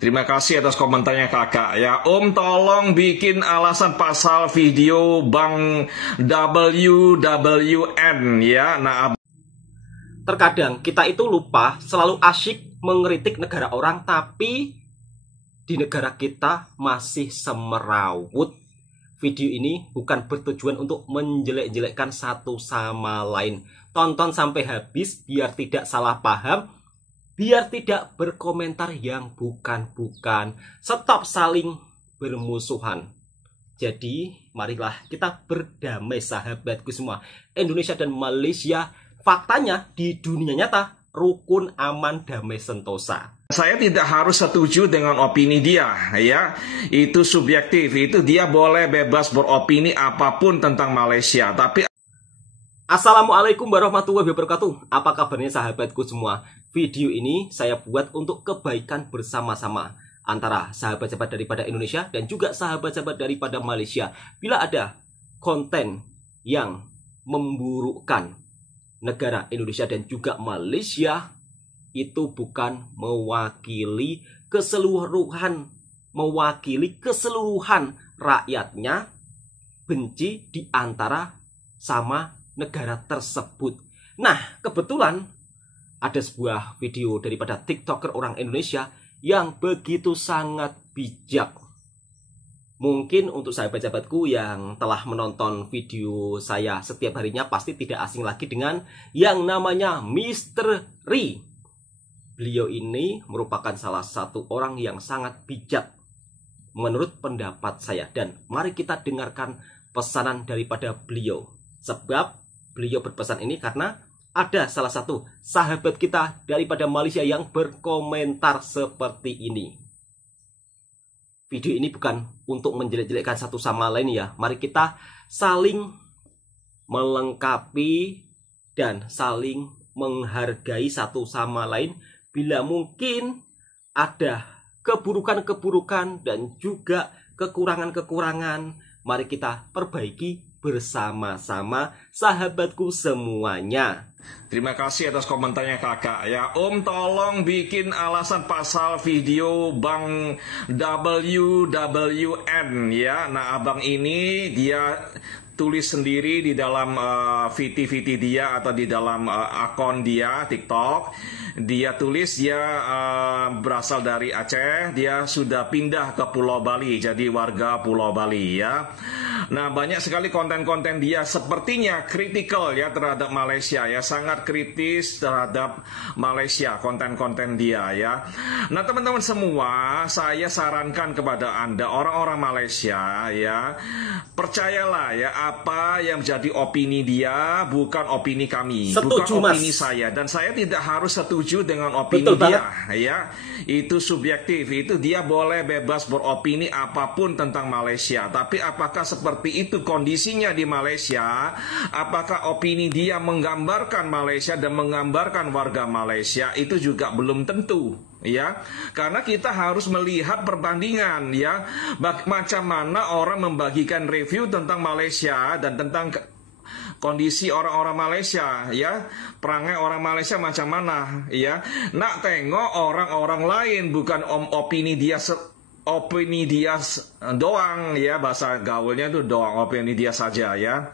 Terima kasih atas komentarnya kakak ya. Om tolong bikin alasan pasal video Bang WWN ya. Nah, terkadang kita itu lupa selalu asyik mengkritik negara orang, tapi di negara kita masih semerawut. Video ini bukan bertujuan untuk menjelek-jelekkan satu sama lain. Tonton sampai habis biar tidak salah paham, biar tidak berkomentar yang bukan-bukan. Stop saling bermusuhan. Jadi marilah kita berdamai sahabatku semua. Indonesia dan Malaysia faktanya di dunia nyata rukun, aman, damai, sentosa. saya tidak harus setuju dengan opini dia ya. Itu subjektif. Itu dia boleh bebas beropini apapun tentang Malaysia. Tapi Assalamualaikum warahmatullahi wabarakatuh. Apa kabarnya sahabatku semua? Video ini saya buat untuk kebaikan bersama-sama antara sahabat-sahabat daripada Indonesia dan juga sahabat-sahabat daripada Malaysia. Bila ada konten yang memburukkan negara Indonesia dan juga Malaysia, itu bukan mewakili keseluruhan rakyatnya benci di antara sama negara tersebut. Nah, kebetulan ada sebuah video daripada TikToker orang Indonesia yang begitu sangat bijak. Mungkin untuk sahabat-sahabatku yang telah menonton video saya setiap harinya pasti tidak asing lagi dengan yang namanya Mr. Ri. Beliau ini merupakan salah satu orang yang sangat bijak menurut pendapat saya. Dan mari kita dengarkan pesanan daripada beliau. Sebab beliau berpesan ini karena ada salah satu sahabat kita daripada Malaysia yang berkomentar seperti ini. Video ini bukan untuk menjelek-jelekkan satu sama lain ya. Mari kita saling melengkapi dan saling menghargai satu sama lain. Bila mungkin ada keburukan-keburukan dan juga kekurangan-kekurangan, mari kita perbaiki bersama-sama sahabatku semuanya. terima kasih atas komentarnya kakak ya. Om tolong bikin alasan pasal video Bang WWN ya. Nah, abang ini dia tulis sendiri di dalam VT dia atau di dalam akun dia TikTok. Dia tulis dia berasal dari Aceh, dia sudah pindah ke Pulau Bali, jadi warga Pulau Bali ya. Nah, banyak sekali konten-konten dia sepertinya kritikal ya terhadap Malaysia ya, sangat kritis terhadap Malaysia konten-konten dia ya. Nah, teman-teman semua, saya sarankan kepada Anda orang-orang Malaysia ya, percayalah ya, apa yang menjadi opini dia bukan opini kami, Setuju, bukan opini Mas. saya, dan saya tidak harus setuju dengan opini Betul dia ya. Itu subjektif. Itu dia boleh bebas beropini apapun tentang Malaysia. Tapi apakah seperti itu kondisinya di Malaysia? Apakah opini dia menggambarkan Malaysia dan menggambarkan warga Malaysia? Itu juga belum tentu ya, karena kita harus melihat perbandingan ya, macam mana orang membagikan review tentang Malaysia dan tentang kondisi orang-orang Malaysia ya, perangai orang Malaysia macam mana ya. Nak tengok orang-orang lain, bukan opini dia doang ya, bahasa gaulnya itu doang, opini dia saja ya.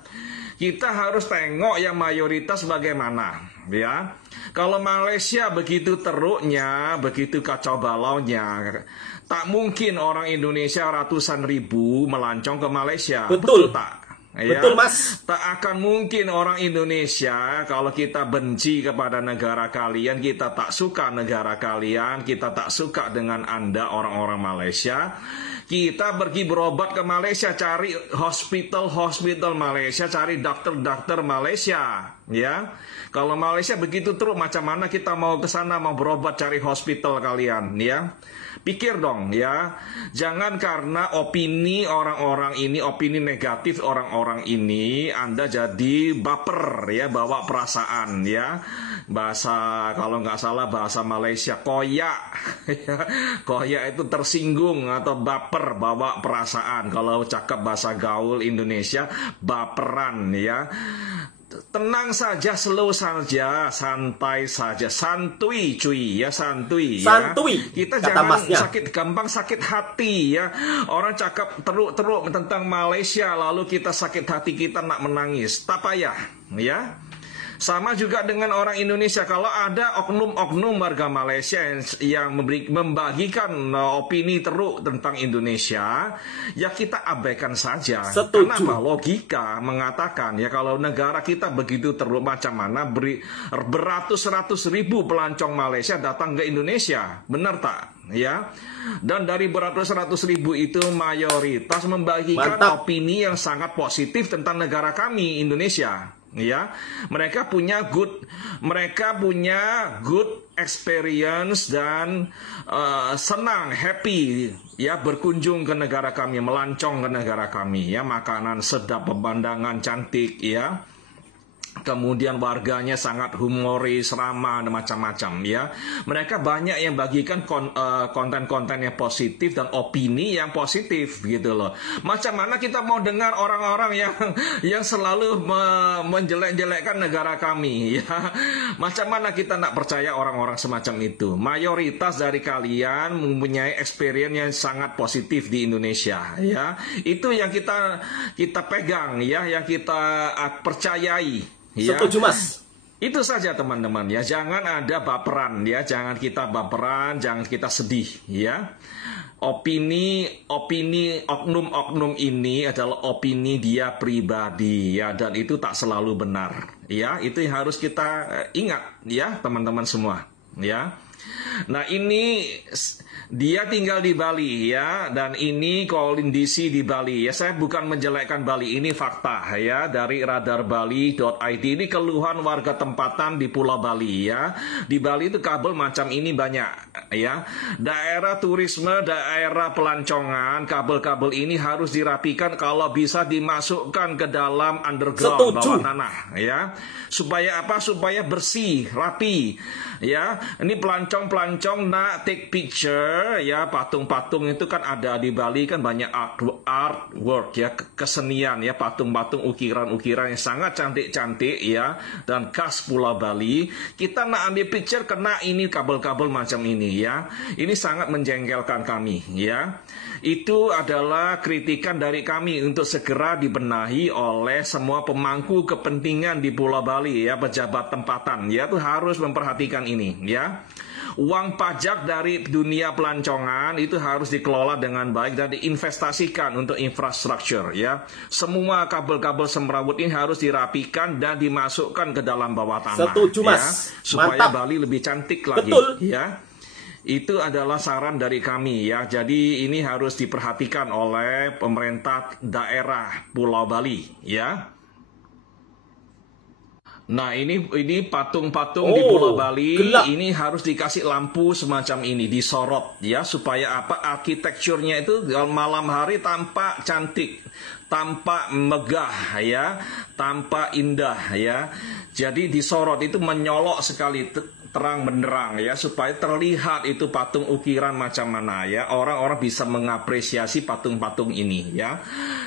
Kita harus tengok yang mayoritas bagaimana ya. Kalau Malaysia begitu teruknya, begitu kacau balaunya, tak mungkin orang Indonesia ratusan ribu melancong ke Malaysia. Betul tak? Ya, betul, Mas. Tak akan mungkin orang Indonesia, kalau kita benci kepada negara kalian, kita tak suka negara kalian, kita tak suka dengan Anda orang-orang Malaysia, kita pergi berobat ke Malaysia, cari hospital Malaysia, cari dokter Malaysia ya. Kalau Malaysia begitu terus, macam mana kita mau ke sana, mau berobat, cari hospital kalian ya. Pikir dong ya, jangan karena opini orang-orang ini, opini negatif orang-orang ini, Anda jadi baper ya, bawa perasaan ya. Bahasa, kalau nggak salah bahasa Malaysia, koyak ya. Koyak itu tersinggung atau baper, bawa perasaan. Kalau cakap bahasa gaul Indonesia, baperan ya. tenang saja, slow saja, santai saja, santuy cuy ya, santuy ya. Santuy, kita kata jangan masnya. gampang sakit hati ya. Orang cakap teruk-teruk tentang Malaysia, lalu kita sakit hati, kita nak menangis. Tak payah ya. Sama juga dengan orang Indonesia, kalau ada oknum-oknum warga Malaysia yang membagikan opini teruk tentang Indonesia, ya kita abaikan saja. Setuju. Karena apa? Logika mengatakan ya, kalau negara kita begitu teruk, macam mana beratus-ratus ribu pelancong Malaysia datang ke Indonesia, benar tak? Ya, dan dari beratus-ratus ribu itu mayoritas membagikan opini yang sangat positif tentang negara kami Indonesia. Ya, mereka punya good experience dan senang, happy ya berkunjung ke negara kami, melancong ke negara kami ya, makanan sedap, pemandangan cantik ya. Kemudian warganya sangat humoris, ramah, dan macam-macam ya. Mereka banyak yang bagikan konten-konten yang positif dan opini yang positif gitu loh. Macam mana kita mau dengar orang-orang yang selalu menjelek-jelekkan negara kami ya. Macam mana kita nak percaya orang-orang semacam itu? Mayoritas dari kalian mempunyai experience yang sangat positif di Indonesia ya. Itu yang kita pegang ya, yang kita percayai. Ya. Setuju Mas. Itu saja teman-teman ya, jangan ada baperan ya, jangan kita baperan, jangan kita sedih ya. Opini oknum-oknum ini adalah opini dia pribadi ya, dan itu tak selalu benar ya. Itu yang harus kita ingat ya teman-teman semua ya. Nah, ini dia tinggal di Bali ya, dan ini kondisi di Bali ya. Saya bukan menjelekkan Bali, ini fakta ya, dari radarbali.id. Ini keluhan warga tempatan di Pulau Bali ya. Di Bali itu kabel macam ini banyak ya. Daerah turisme, daerah pelancongan, kabel-kabel ini harus dirapikan, kalau bisa dimasukkan ke dalam underground, bawah tanah ya. Supaya apa? Supaya bersih, rapi ya. Ini pelancong nak take picture ya, patung-patung itu kan ada di Bali kan, banyak artwork ya, kesenian ya, patung-patung, ukiran-ukiran yang sangat cantik-cantik ya, dan khas Pulau Bali. Kita nak ambil picture kena ini kabel-kabel macam ini ya. Ini sangat menjengkelkan kami ya. Itu adalah kritikan dari kami untuk segera dibenahi oleh semua pemangku kepentingan di Pulau Bali ya, pejabat tempatan ya, itu harus memperhatikan ini ya. Uang pajak dari dunia pelancongan itu harus dikelola dengan baik dan diinvestasikan untuk infrastruktur ya. Semua kabel-kabel semrawut ini harus dirapikan dan dimasukkan ke dalam bawah tanah. Setuju Mas. Ya, supaya mantap. Bali lebih cantik lagi. Betul. Ya. Itu adalah saran dari kami ya. Jadi ini harus diperhatikan oleh pemerintah daerah Pulau Bali ya. Nah, ini patung-patung di Pulau Bali gelap. Ini harus dikasih lampu semacam ini, disorot ya, supaya apa? Arsitekturnya itu malam hari tampak cantik, tampak megah ya, tampak indah ya. Jadi disorot itu menyolok sekali, terang benderang ya, supaya terlihat itu patung ukiran macam mana ya. Orang-orang bisa mengapresiasi patung-patung ini ya.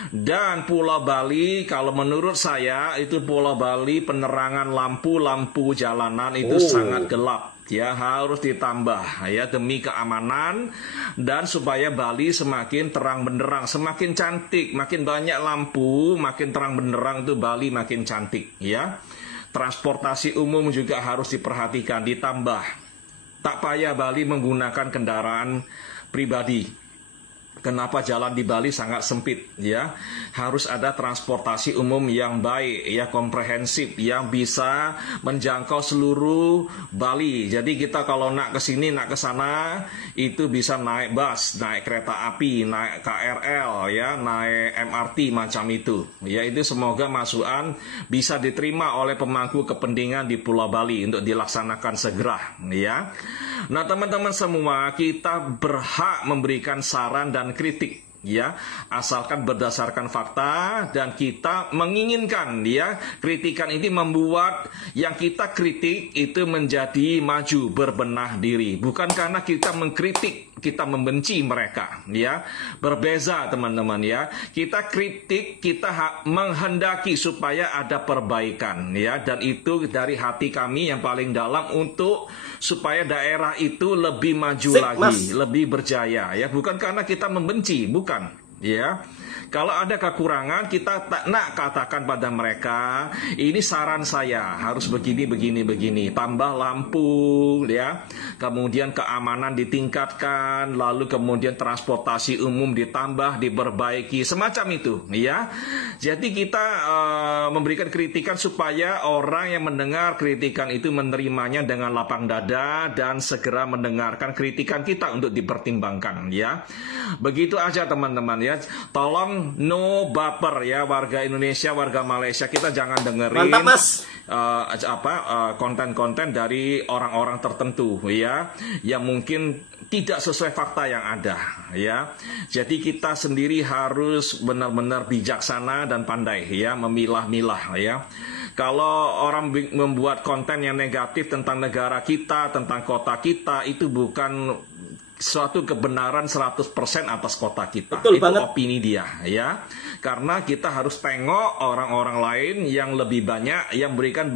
Dan Pulau Bali, kalau menurut saya itu Pulau Bali penerangan lampu-lampu jalanan itu sangat gelap ya, harus ditambah ya demi keamanan dan supaya Bali semakin terang benderang, semakin cantik, makin banyak lampu, makin terang benderang itu Bali makin cantik ya. Transportasi umum juga harus diperhatikan, ditambah. Tak payah Bali menggunakan kendaraan pribadi. Kenapa jalan di Bali sangat sempit ya? Harus ada transportasi umum yang baik ya, komprehensif, yang bisa menjangkau seluruh Bali. Jadi kita kalau nak ke sini, nak ke sana itu bisa naik bus, naik kereta api, naik KRL ya, naik MRT macam itu. Ya, itu semoga masukan bisa diterima oleh pemangku kepentingan di Pulau Bali untuk dilaksanakan segera ya. Nah, teman-teman semua, kita berhak memberikan saran dan kritik ya, asalkan berdasarkan fakta dan kita menginginkan ya kritikan ini membuat yang kita kritik itu menjadi maju, berbenah diri, bukan karena kita mengkritik kita membenci mereka ya. Berbeza teman-teman ya, kita kritik, kita menghendaki supaya ada perbaikan ya, dan itu dari hati kami yang paling dalam untuk supaya daerah itu lebih maju lagi, lebih berjaya ya, bukan karena kita membenci, bukan ya. Kalau ada kekurangan kita tak nak katakan pada mereka, ini saran saya harus begini begini, tambah lampu ya, kemudian keamanan ditingkatkan, lalu kemudian transportasi umum ditambah, diperbaiki, semacam itu ya. Jadi kita memberikan kritikan supaya orang yang mendengar kritikan itu menerimanya dengan lapang dada dan segera mendengarkan kritikan kita untuk dipertimbangkan ya. Begitu aja teman-teman ya. Tolong no baper ya, warga Indonesia, warga Malaysia, kita jangan dengerin konten-konten dari orang-orang tertentu ya, yang mungkin tidak sesuai fakta yang ada ya. Jadi kita sendiri harus benar-benar bijaksana dan pandai ya, memilah-milah ya. Kalau orang membuat konten yang negatif tentang negara kita, tentang kota kita, itu bukan suatu kebenaran 100% atas kota kita. Betul itu banget. Opini dia ya. Karena kita harus tengok orang-orang lain yang lebih banyak yang berikan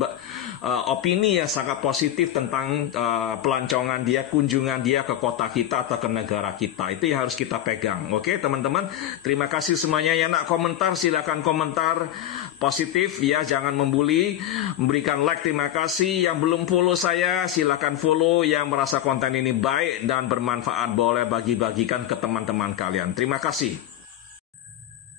opini yang sangat positif tentang pelancongan dia, kunjungan dia ke kota kita atau ke negara kita. Itu yang harus kita pegang. Oke teman-teman, terima kasih semuanya. Yang nak komentar silakan komentar positif ya, jangan membuli. Memberikan like, terima kasih. Yang belum follow saya silakan follow. Yang merasa konten ini baik dan bermanfaat boleh bagi-bagikan ke teman-teman kalian. Terima kasih.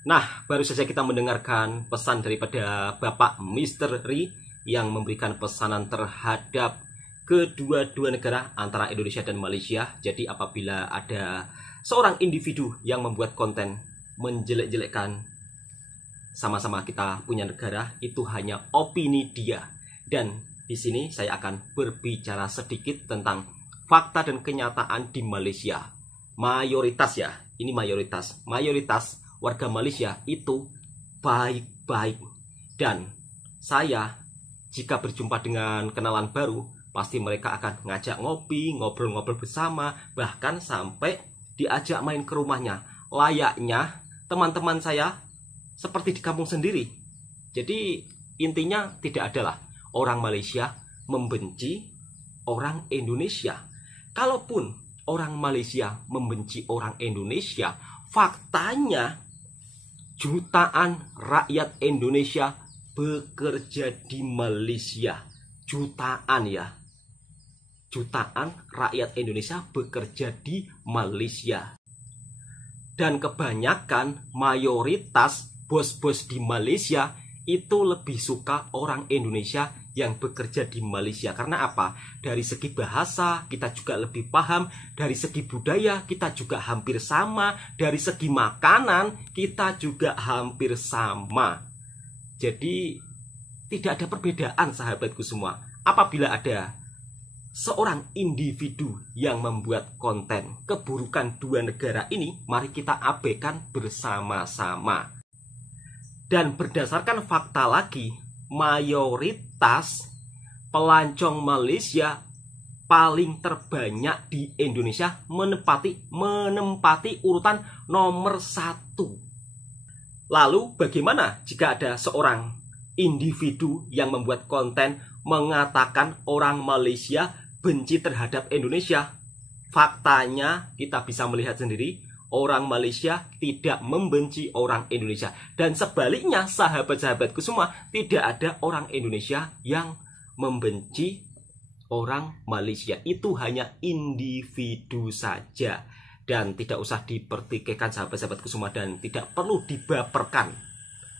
Nah, baru saja kita mendengarkan pesan daripada Bapak Mr. Ri yang memberikan pesanan terhadap kedua-dua negara antara Indonesia dan Malaysia. Jadi apabila ada seorang individu yang membuat konten menjelek-jelekkan sama-sama kita punya negara, itu hanya opini dia. Dan di sini saya akan berbicara sedikit tentang fakta dan kenyataan di Malaysia. Mayoritas ya, ini mayoritas warga Malaysia itu baik-baik. Dan saya jika berjumpa dengan kenalan baru, pasti mereka akan ngajak ngopi, ngobrol-ngobrol bersama, bahkan sampai diajak main ke rumahnya. Layaknya teman-teman saya seperti di kampung sendiri. Jadi intinya tidak adalah orang Malaysia membenci orang Indonesia. Kalaupun orang Malaysia membenci orang Indonesia, faktanya jutaan rakyat Indonesia bekerja di Malaysia. Jutaan ya. Jutaan rakyat Indonesia bekerja di Malaysia. Dan kebanyakan mayoritas bos-bos di Malaysia itu lebih suka orang Indonesia yang bekerja di Malaysia. Karena apa? Dari segi bahasa kita juga lebih paham, dari segi budaya kita juga hampir sama, dari segi makanan kita juga hampir sama. Jadi tidak ada perbedaan sahabatku semua. Apabila ada seorang individu yang membuat konten keburukan dua negara ini, mari kita abaikan bersama-sama. Dan berdasarkan fakta lagi, mayoritas pelancong Malaysia paling terbanyak di Indonesia menempati urutan nomor 1. Lalu bagaimana jika ada seorang individu yang membuat konten mengatakan orang Malaysia benci terhadap Indonesia? Faktanya kita bisa melihat sendiri, orang Malaysia tidak membenci orang Indonesia. Dan sebaliknya sahabat-sahabatku semua, tidak ada orang Indonesia yang membenci orang Malaysia. Itu hanya individu saja. Dan tidak usah dipertikaikan sahabat-sahabatku semua, dan tidak perlu dibaperkan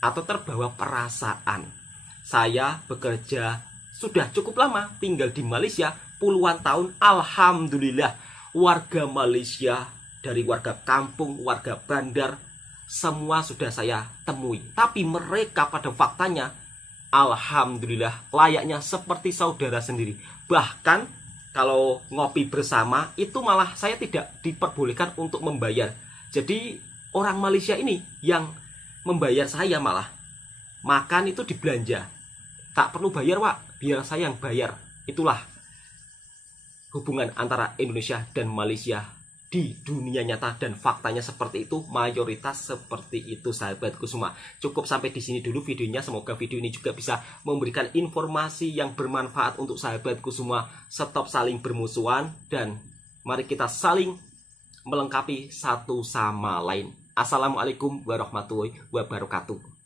atau terbawa perasaan. Saya bekerja sudah cukup lama, tinggal di Malaysia puluhan tahun. Alhamdulillah, warga Malaysia, dari warga kampung, warga bandar, semua sudah saya temui. Tapi mereka pada faktanya, alhamdulillah, layaknya seperti saudara sendiri. Bahkan kalau ngopi bersama, itu malah saya tidak diperbolehkan untuk membayar. Jadi orang Malaysia ini yang membayar saya malah. Makan itu dibelanja. Tak perlu bayar, Wak, biar saya yang bayar. Itulah hubungan antara Indonesia dan Malaysia di dunia nyata, dan faktanya seperti itu, mayoritas seperti itu sahabatku semua. Cukup sampai di sini dulu videonya. Semoga video ini juga bisa memberikan informasi yang bermanfaat untuk sahabatku semua. Stop saling bermusuhan dan mari kita saling melengkapi satu sama lain. Assalamualaikum warahmatullahi wabarakatuh.